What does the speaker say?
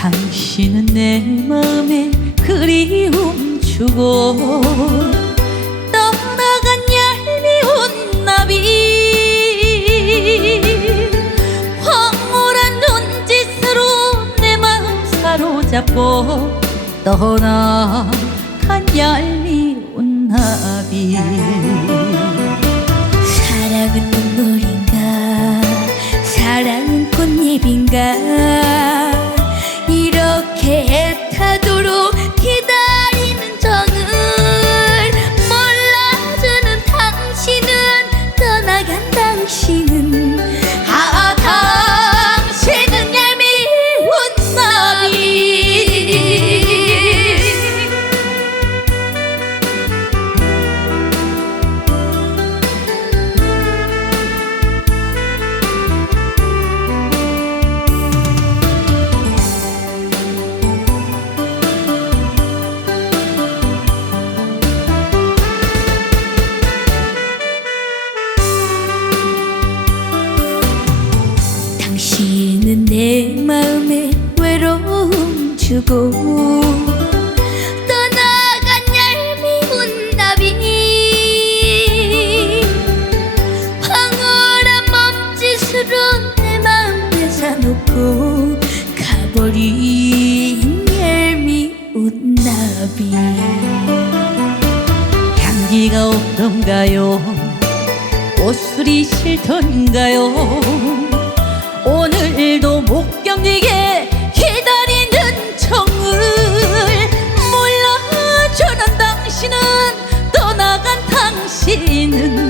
당신은 내 마음에 그리움 주고 떠나간 얄미운 나비. 황홀한 눈짓으로 내 마음 사로잡고 떠나간 얄미운 나비. 당신은 내 마음에 외로움 주고 떠나간 얄미운 나비 황홀한 몸짓으로 내 마음 뺏어놓고 가버린 얄미운 나비 향기가 없던가요? 옷술이 싫던가요 네게 기다리는 정을 몰라 전한 당신은 떠나간 당신은